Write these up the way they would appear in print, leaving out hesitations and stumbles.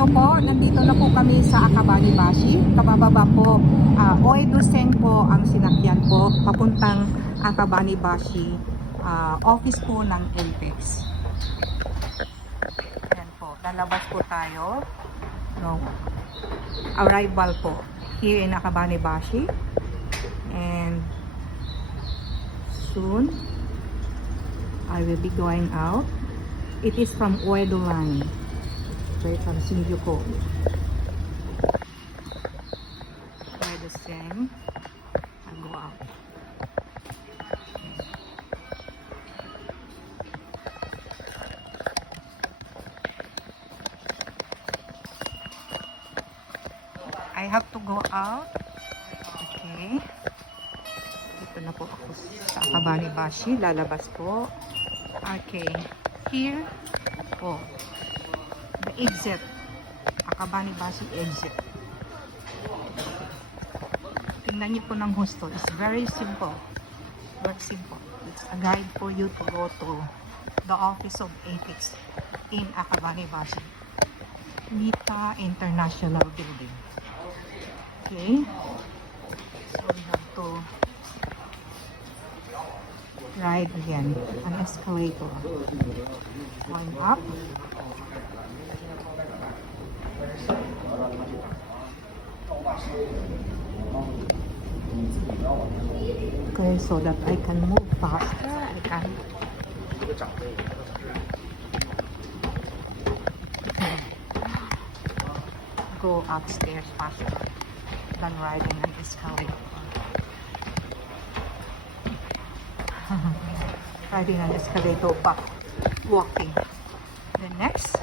Hello po, nandito na po kami sa Akabanibashi. Kabababa po, Oeduseng po ang sinakyan po, papuntang Akabanibashi, office po ng Apex. Yan po, lalabas po tayo. No, arrival po here in Akabanibashi. And soon, I will be going out. It is from Uedo Line. Right from Shinjuku. Try the same and go out. I have to go out. Okay. Dito na po ako sa Akabanibashi. Lalabas po. Okay. Here po. The exit, Akabanibashi exit. Tingnan niyo po ng husto. It's very simple. Very simple. It's a guide for you to go to the office of Apex in Akabanibashi. Mita International Building. Okay. So we have to ride again an escalator. Going up. Okay, so that I can move faster, I can go upstairs faster than riding an escalator. Riding an escalator back, walking. Then next,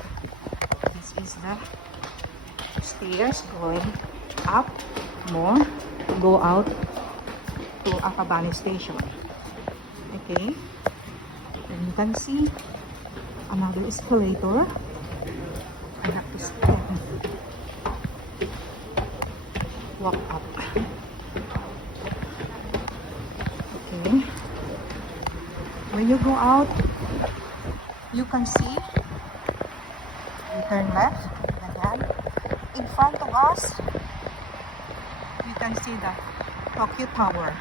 this is the stairs going up more, go out to Akabani station. Okay, then you can see another escalator. I have to stand, walk up. Okay, when you go out, you can see, you turn left, and in front of us, you can see the Tokyo Tower.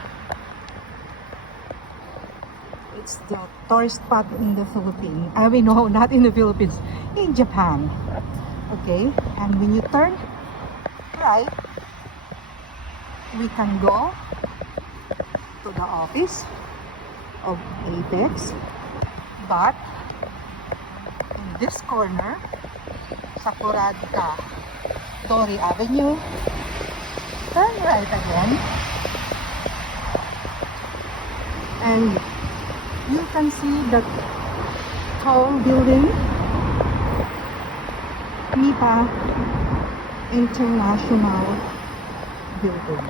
It's the tourist spot in the Philippines. I mean, no, not in the Philippines, in Japan. Okay, and when you turn right, we can go to the office of Apex. But in this corner, Sakuradika Tori Avenue, turn right again, and you can see the tall building, Mita International Building.